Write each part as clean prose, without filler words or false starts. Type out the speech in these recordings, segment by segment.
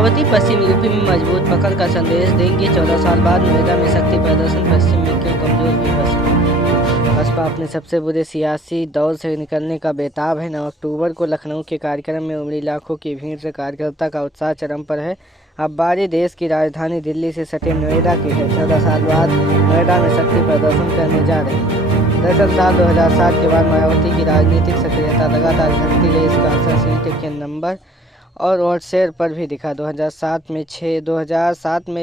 मायावती पश्चिम UP में मजबूत पकड़ का संदेश देंगी। 14 साल बाद नोएडा में शक्ति प्रदर्शन, पश्चिम में क्यों कमजोर हुई बसपा अपने सबसे बुरे सियासी दौर से निकलने का बेताब है। 9 अक्टूबर को लखनऊ के कार्यक्रम में उमड़ी लाखों की भीड़ से कार्यकर्ता का उत्साह चरम पर है। अब बारी देश की राजधानी दिल्ली से सटे नोएडा की है। 14 साल बाद नोएडा में शक्ति प्रदर्शन करने जा रहे हैं। दरअसल साल 2007 के बाद मायावती की राजनीतिक सक्रियता लगातार घटती गई। इसका असर सीट के नंबर और वोट शेयर पर भी दिखा। 2007 में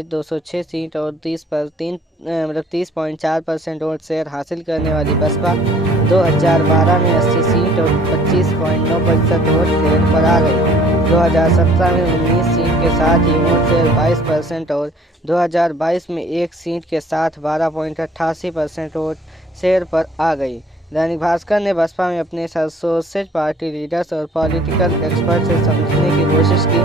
206 सीट और 30.4% वोट शेयर हासिल करने वाली बसपा 2012 में 80 सीट और 25.9% वोट शेयर पर आ गई। 2017 में 19 सीट के साथ ही वोट शेयर 22% और 2022 में 1 सीट के साथ 12.88% वोट शेयर पर आ गई। दैनिक भास्कर ने बसपा में अपने एसोसिएट पार्टी लीडर्स और पॉलिटिकल एक्सपर्ट से समझने की कोशिश की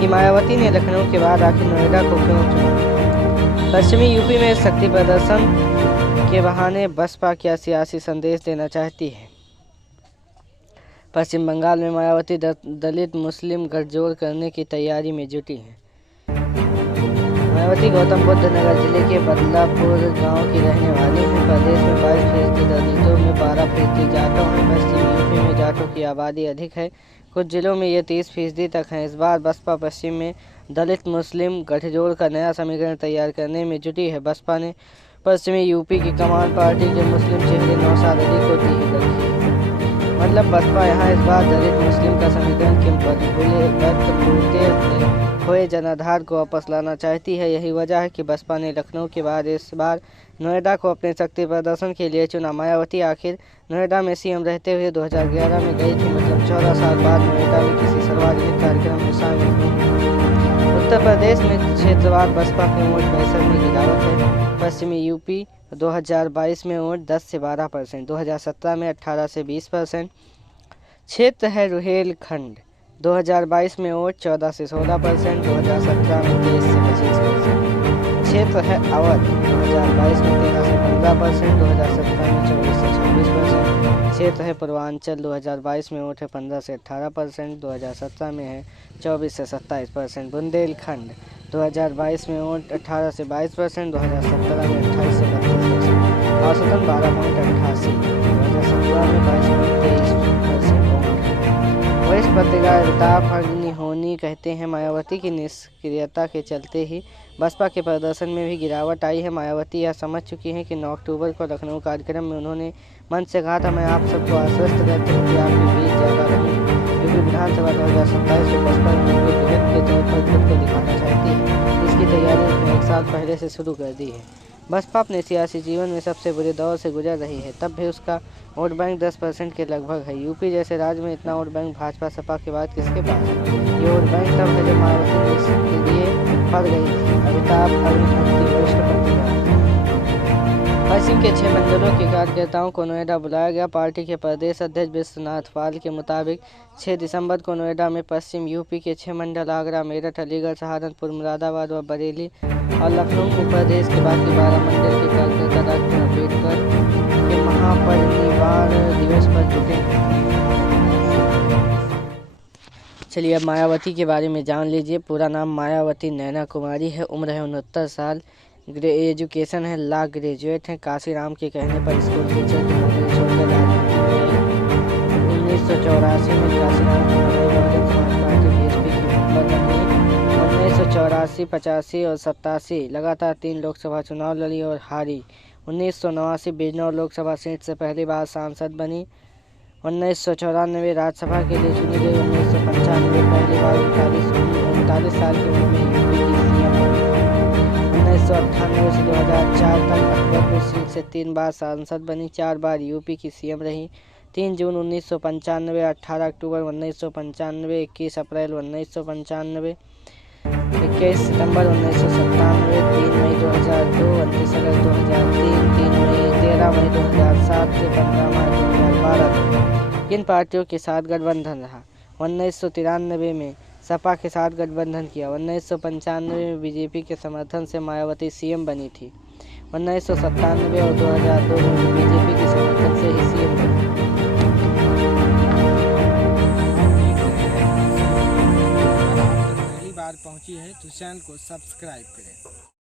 कि मायावती ने लखनऊ के बाद आखिर नोएडा को क्यों चुना। पश्चिमी यूपी में शक्ति प्रदर्शन के बहाने बसपा क्या सियासी संदेश देना चाहती है। पश्चिम बंगाल में मायावती दलित मुस्लिम गठजोड़ करने की तैयारी में जुटी है। मायावती गौतम बुद्ध नगर जिले के बदलापुर गांव की रहने वाली है। प्रदेश में 22% दलितों में 12% जाटों हैं। पश्चिम यूपी में जाटों की आबादी अधिक है, कुछ जिलों में ये 30% तक है। इस बार बसपा पश्चिम में दलित मुस्लिम गठजोड़ का नया समीकरण तैयार करने में जुटी है। बसपा ने पश्चिमी यूपी की कमान पार्टी के मुस्लिम चेहरे नौशाद अली को दी रखी है। मतलब बसपा यहाँ इस बार दलित मुस्लिम का समीकरण के खोए जनाधार को वापस लाना चाहती है। यही वजह है कि बसपा ने लखनऊ के बाद इस बार नोएडा को अपने शक्ति प्रदर्शन के लिए चुना। मायावती आखिर नोएडा में सीएम रहते हुए 2011 में गई थी, मतलब 14 साल बाद नोएडा में किसी सार्वजनिक कार्यक्रम में शामिल हुई। उत्तर प्रदेश में क्षेत्रवार बसपा के वोट पैसर में गिरावट है। पश्चिमी यूपी 2022 में वोट 10 से 12%, 2017 में 18 से 20%। क्षेत्र है रुहेलखंड। 2022 में वोट 14 से 16%, 2017 में 23 से 25%। क्षेत्र है अवध। 2022 में 13 से 15%, 2017 में 24 से 26%। क्षेत्र है पूर्वांचल। 2022 में वोट है 15 से 18%, 2017 में है 24 से 27%। बुंदेलखंड 2022 में वोट 18 से 22%, 2017 में 28 से 32%। औसतन 12.88, 2017 में 22.23%। वरिष्ठ पत्रकार अमिताभ अग्निहोनी कहते हैं मायावती की निष्क्रियता के चलते ही बसपा के प्रदर्शन में भी गिरावट आई है। मायावती यह समझ चुकी हैं कि 9 अक्टूबर को लखनऊ कार्यक्रम में उन्होंने मंच से कहा था, मैं आप सबको आश्वस्त करती हूँ कि आपकी बीच ज़्यादा रहूँगी, क्योंकि विधानसभा 2027 में बसपा मजबूत विकल्प के तौर पर खुद को दिखाना चाहती है। इसकी तैयारी उसने 1 साल पहले से शुरू कर दी है। बसपा अपने सियासी जीवन में सबसे बुरे दौर से गुजर रही है, तब भी उसका वोट बैंक 10% के लगभग है। यूपी जैसे राज्य में इतना वोट बैंक भाजपा सपा के बाद किसके पास है। ये वोट बैंक तब है जब मायावती इसके लिए पड़ गई थी। अमिताभ अग्निहोत्री वरिष्ठ पत्रकार। पश्चिम के 6 मंडलों के कार्यकर्ताओं को नोएडा बुलाया गया। पार्टी के प्रदेश अध्यक्ष विश्वनाथ पाल के मुताबिक 6 दिसंबर को नोएडा में पश्चिम यूपी के 6 मंडल आगरा, मेरठ, अलीगढ़, सहारनपुर, मुरादाबाद व बरेली और लखनऊ में प्रदेश के बाकी 12 मंडल के कार्यकर्ता डॉक्टर अम्बेडकर के महापरिनिर्वाण दिवस पर जुटे। चलिए अब मायावती के बारे में जान लीजिए। पूरा नाम मायावती नैना कुमारी है। उम्र है 69 साल। एजुकेशन है लॉ ग्रेजुएट है। काशीराम के कहने पर स्कूल टीचर की नौकरी छोड़कर राजनीति में 1984 में काशीराम की बहुजन समाज पार्टी बीएसपी की मेंबर बन गई। 1984, 85 और 87 लगातार 3 लोकसभा चुनाव लड़ी और हारी। 1989 बिजनौर लोकसभा सीट से पहली बार सांसद बनी। 1994 राज्यसभा के लिए चुनी गई। 1995 पहली बार 39 साल की उम्र में यूपी की सीएम बनी। 1998 से 2004 तक अकबरपुर सीट से 3 बार सांसद बनी, 4 बार यूपी की सीएम रही। 3 जून 1995, 18 अक्टूबर 1995, 21 अप्रैल 1995, 21 सितंबर 1997, 3 मई 2002, 29 अगस्त 2003, 13 मई 2007 से 15 मार्च 2012 तक किन पार्टियों के साथ गठबंधन रहा। 1993 में सपा के साथ गठबंधन किया। 1995 में बीजेपी के समर्थन से मायावती सीएम बनी थी। 1997 और 2002 में भी बीजेपी के समर्थन से ही सीएम बनी। बार पहुंची है तो चैनल को सब्सक्राइब करें।